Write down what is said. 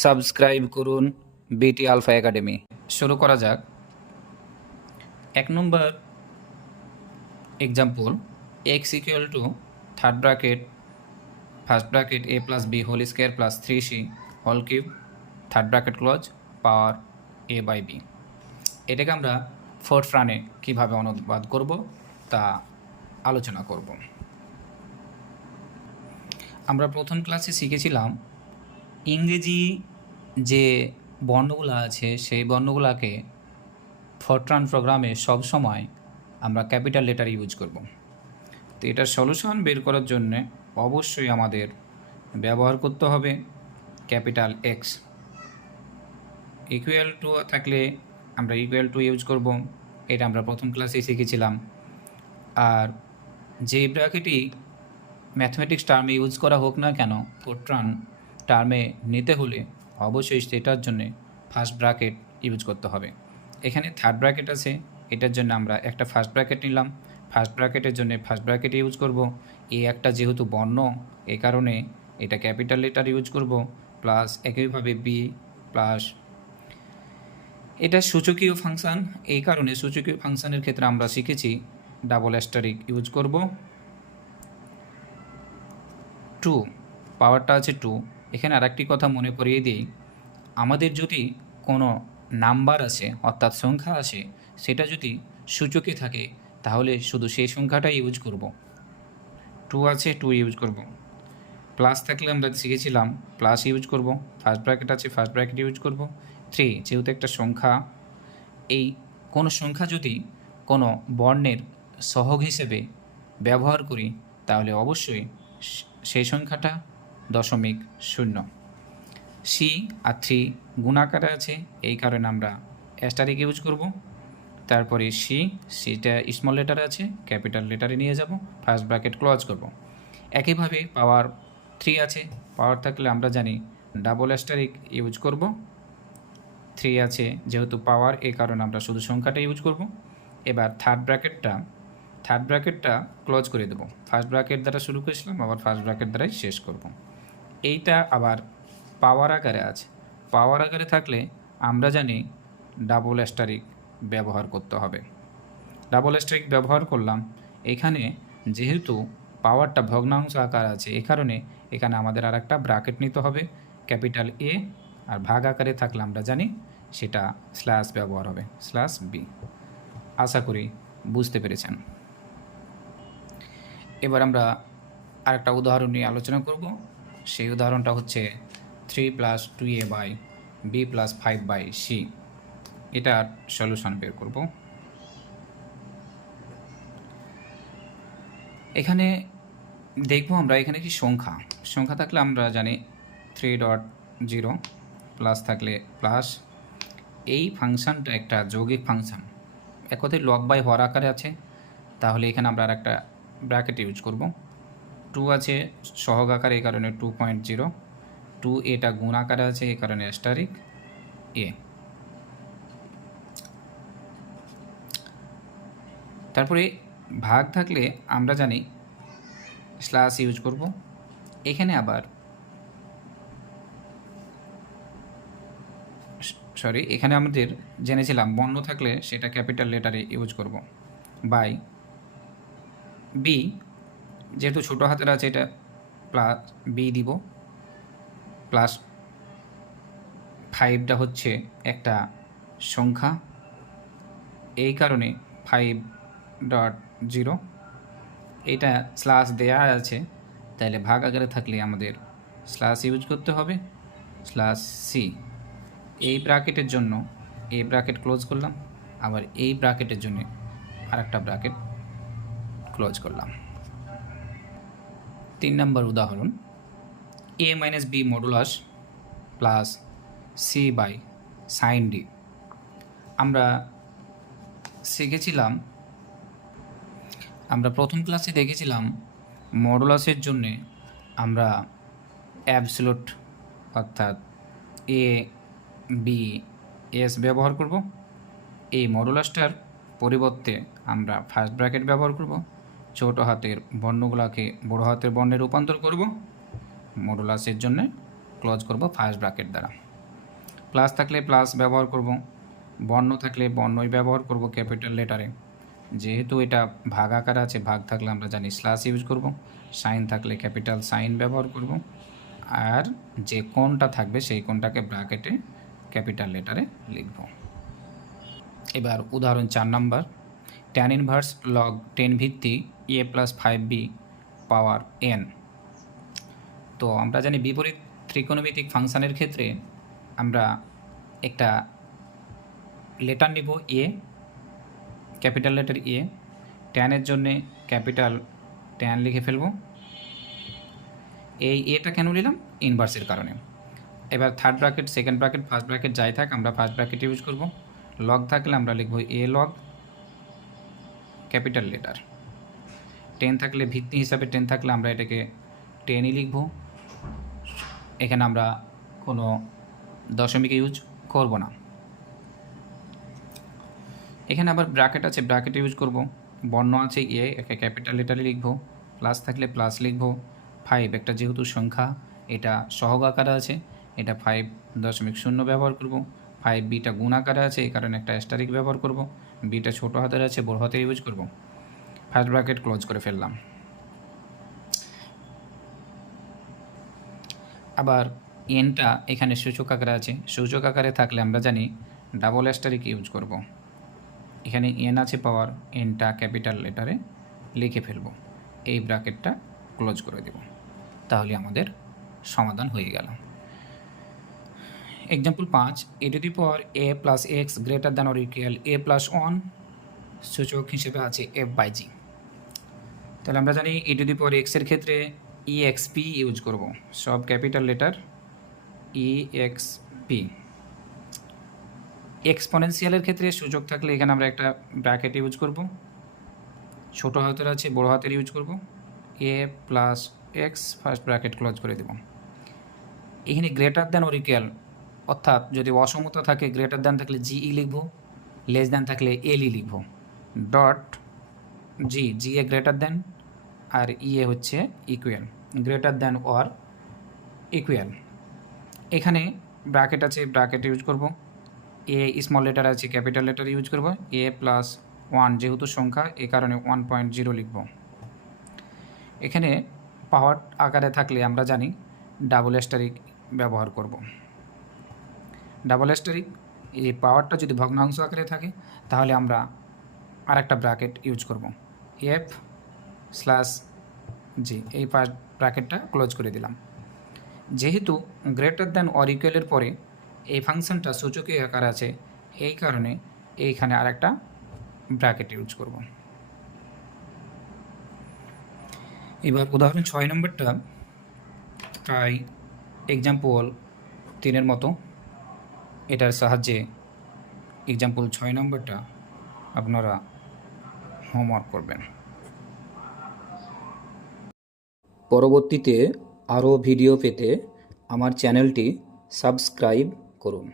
Subscribe করুন বিটি alpha academy. শুরু করা যাক। 1 নম্বর example, x equal to third bracket first bracket a plus b whole square plus 3c whole cube third bracket close power a by b। এটাকে আমরা fourth রানে কীভাবে অনুবাদ করব তা আলোচনা করব। আমরা প্রথম ক্লাসে শিখেছিলাম ইংরেজি যে বর্ণগুলো আছে সেই বর্ণগুলোকে ফরট্রান প্রোগ্রামে সবসময় আমরা ক্যাপিটাল লেটার ইউজ করব। তো এটার সলিউশন বের করার জন্যে অবশ্যই আমাদের ব্যবহার করতে হবে ক্যাপিটাল এক্স। ইকুয়াল টু থাকলে আমরা ইকুয়াল টু ইউজ করব, এটা আমরা প্রথম ক্লাসেই শিখেছিলাম। আর যে ব্র্যাকেটই ম্যাথমেটিক্স টার্মে ইউজ করা হোক না কেন, ফরট্রান টার্মে নিতে হলে অবশ্যই সেটার জন্যে ফার্স্ট ব্র্যাকেট ইউজ করতে হবে। এখানে থার্ড ব্র্যাকেট আছে, এটার জন্য আমরা একটা ফার্স্ট ব্র্যাকেট নিলাম। ফার্স্ট ব্র্যাকেটের জন্য ফার্স্ট ব্র্যাকেট ইউজ করব। একটা যেহেতু বর্ণ, এই কারণে এটা ক্যাপিটাল লেটার ইউজ করব। প্লাস একইভাবে বি প্লাস, এটা সূচকীয় ফাংশান, এই কারণে সূচকীয় ফাংশানের ক্ষেত্রে আমরা শিখেছি ডাবল অ্যাস্টারিক ইউজ করব। 2 পাওয়ারটা আছে 2। এখানে আরেকটি কথা মনে করিয়ে দিই, আমাদের যদি কোনো নাম্বার আছে অর্থাৎ সংখ্যা আছে, সেটা যদি সূচকে থাকে তাহলে শুধু সেই সংখ্যাটাই ইউজ করব। 2 আছে 2 ইউজ করব। প্লাস থাকলে আমরা শিখেছিলাম প্লাস ইউজ করব। ফার্স্ট ব্র্যাকেট আছে ফার্স্ট ব্র্যাকেট ইউজ করব। 3 যেহেতু একটা সংখ্যা, এই কোনো সংখ্যা যদি কোনো বর্ণের সহগ হিসেবে ব্যবহার করি তাহলে অবশ্যই সেই সংখ্যাটা 0.0। সি আর 3 গুণাকারে আছে, এই কারণে আমরা অ্যাস্টারিক ইউজ করব। তারপরে সিটা স্মল লেটারে আছে, ক্যাপিটাল লেটারে নিয়ে যাব, ফার্স্ট ব্র্যাকেট ক্লোজ করব। একইভাবে পাওয়ার 3 আছে, পাওয়ার থাকলে আমরা জানি ডাবল অ্যাস্টারিক ইউজ করব। 3 আছে যেহেতু পাওয়ার, এই কারণে আমরা শুধু সংখ্যাটা ইউজ করব। এবার থার্ড ব্র্যাকেটটা ক্লোজ করে দেব। ফার্স্ট ব্র্যাকেট দ্বারা শুরু করেছিলাম, আবার ফার্স্ট ব্র্যাকেট দ্বারাই শেষ করব। এইটা আবার পাওয়ার আকারে আছে, পাওয়ার আকারে থাকলে আমরা জানি ডাবল অ্যাস্টারিক ব্যবহার করতে হবে। ডাবল অ্যাস্টারিক ব্যবহার করলাম। এখানে যেহেতু পাওয়ারটা ভগ্নাংশ আকার আছে, এই কারণে এখানে আমাদের আর একটা ব্র্যাকেট নিতে হবে ক্যাপিটাল এ, আর ভাগ আকারে থাকলে আমরা জানি সেটা স্ল্যাশ ব্যবহার হবে, স্ল্যাশ বি। আশা করি বুঝতে পেরেছেন। এবার আমরা আরেকটা উদাহরণ নিয়ে আলোচনা করব। সেই উদাহরণটা হচ্ছে 3 + 2a by b + 5 by c। এটার সলিউশন বের করব। এখানে দেখব আমরা এখানে কি সংখ্যা থাকলে আমরা জানি 3.0 প্লাস থাকলে প্লাস। এই ফাংশানটা একটা যৌগিক ফাংশান, এক কথায় লব বাই হর আকারে আছে, তাহলে এখানে আমরা আর একটা ব্র্যাকেট ইউজ করব। 2 আছে সহগ আকারে, এই কারণে 2.0। 2 এটা গুণ আকারে আছে, এই কারণে অ্যাস্টারিক এ। তারপরে ভাগ থাকলে আমরা জানি স্ল্যাশ ইউজ করব। এখানে আবার এখানে আমাদের জেনেছিলাম বর্ণ থাকলে সেটা ক্যাপিটাল লেটারে ইউজ করব। বাই বি, যেহেতু ছোটো হাতের আছে এটা প্লাস বি দিব। প্লাস 5টা হচ্ছে একটা সংখ্যা, এই কারণে 5.0। এটা স্ল্যাশ দেয়া আছে, তাহলে ভাগ আকারে থাকলে আমাদের স্ল্যাশ ইউজ করতে হবে, স্ল্যাশ সি। এই ব্র্যাকেটের জন্য এই ব্র্যাকেট ক্লোজ করলাম, আবার এই ব্র্যাকেটের জন্য আরেকটা ব্র্যাকেট ক্লোজ করলাম। 3 নম্বর উদাহরণ, a - b modulus plus c by sine d. আমরা শিখেছিলাম, আমরা প্রথম ক্লাসে দেখেছিলাম মডুলাসের জন্যে আমরা অ্যাবসোলুট অর্থাৎ এ বি এস ব্যবহার করব। এই মডুলাসটার পরিবর্তে আমরা ফার্স্ট ব্র্যাকেট ব্যবহার করব। ছোট হাতের বর্ণগুলোকে বড় হাতের বর্ণে রূপান্তর করব মডুলাসের জন্য ক্লোজ করব ফার্স্ট ব্র্যাকেট দ্বারা। প্লাস থাকলে প্লাস ব্যবহার করব, বর্ণ থাকলে বর্ণই ব্যবহার করব ক্যাপিটাল লেটারে। যেহেতু এটা ভাগ আকারে আছে, ভাগ থাকলে আমরা জানি স্ল্যাশ ইউজ করব, সাইন থাকলে ক্যাপিটাল সাইন ব্যবহার করব, আর যে কোণটা থাকবে সেই কোণটাকে ব্র্যাকেটে ক্যাপিটাল লেটারে লিখব। এবার উদাহরণ 4 নম্বর, tan ইনভার্স log 10 ভিত্তি a plus 5b power n। তো আমরা জানি বিপরীত ত্রিকোণমিতিক ফাংশানের ক্ষেত্রে আমরা একটা লেটার নিব এ, ক্যাপিটাল লেটার এ। ট্যানের জন্যে ক্যাপিটাল ট্যান লিখে ফেলব। এই এটা কেন নিলাম? ইনভার্সের কারণে। এবার third bracket, second bracket, first bracket যাই থাক, আমরা ফার্স্ট ব্র্যাকেট ইউজ করব। লগ থাকলে আমরা লিখব এ লগ ক্যাপিটাল লেটার। 10 থাকলে ভিত্তি হিসাবে 10 থাকলে আমরা এটাকে 10ই লিখব। এখানে আমরা কোনো দশমিক ইউজ করব না। এখানে আবার ব্র্যাকেট আছে, ব্র্যাকেট ইউজ করব। বর্ণ আছে এ, একে ক্যাপিটাল লেটারে লিখব। প্লাস থাকলে প্লাস লিখব। 5 একটা যেহেতু সংখ্যা, এটা সহগ আকারে আছে, এটা 5.0 ব্যবহার করব। 5 বিটা গুণ আকারে আছে, এই কারণে একটা অ্যাস্টারিক ব্যবহার করব। বিটা ছোটো হাতের আছে, বড় হাতের ইউজ করব। ফার্স্ট ব্র্যাকেট ক্লোজ করে ফেললাম। আবার এনটা এখানে সূচক আকারে আছে, সূচক আকারে থাকলে আমরা জানি ডাবল অ্যাস্টারিক ইউজ করব। এখানে এন আছে পাওয়ার, এনটা ক্যাপিটাল লেটারে লিখে ফেলব। এই ব্র্যাকেটটা ক্লোজ করে দেব। তাহলে আমাদের সমাধান হয়ে গেল। Example 5, A to the power A plus x greater than or equal A plus 1, সূচক হিসেবে আছে এফ বাই জি। তাহলে আমরা জানি এ টু দি পাওয়ার এক্সের ক্ষেত্রে ই এক্স পি ইউজ করব, সব capital letter E X P. এক্সপোনেনশিয়ালের ক্ষেত্রে সূচক থাকলে এখানে আমরা একটা ব্র্যাকেট ইউজ করব, ছোটো হাতের আছে, বড় হাতের ইউজ করব। A plus X first bracket close করে দেব। এখানে গ্রেটার দ্যান অর ইকুয়াল, অর্থাৎ যদি অসমতা থাকে, গ্রেটার দ্যান থাকলে জিই লিখব, লেস দ্যান থাকলে এলই লিখব। ডট জি, জি এ গ্রেটার দ্যান, আর ইয়ে হচ্ছে equal, greater than or equal. এখানে ব্র্যাকেট আছে, ব্র্যাকেট ইউজ করব। এ স্মল লেটার আছে, ক্যাপিটাল লেটার ইউজ করব। এ প্লাস 1 যেহেতু সংখ্যা, এ কারণে 1.0 লিখব। এখানে পাওয়ার আকারে থাকলে আমরা জানি ডাবল অ্যাস্টারিক ব্যবহার করব। ডাবল অ্যাস্টারিক, এই পাওয়ারটা যদি ভগ্নাংশ আকারে থাকে তাহলে আমরা আরেকটা ব্র্যাকেট ইউজ করব, এফ স্ল্যাশ জি। এই ফার্স্ট ব্র্যাকেটটা ক্লোজ করে দিলাম। যেহেতু গ্রেটার দ্যান অর ইকুয়ালের পরে এই ফাংশনটা সূচকীয় আকারে আছে, এই কারণে এইখানে আরেকটা ব্র্যাকেট ইউজ করব। এবার উদাহরণ 6 নম্বরটা প্রায় এক্সাম্পল 3-এর মতো, এটার সাহায্যে এক্সাম্পল 6 নম্বরটা আপনারা হোমওয়ার্ক করবেন। পরবর্তীতে আরও ভিডিও পেতে আমার চ্যানেলটি সাবস্ক্রাইব করুন।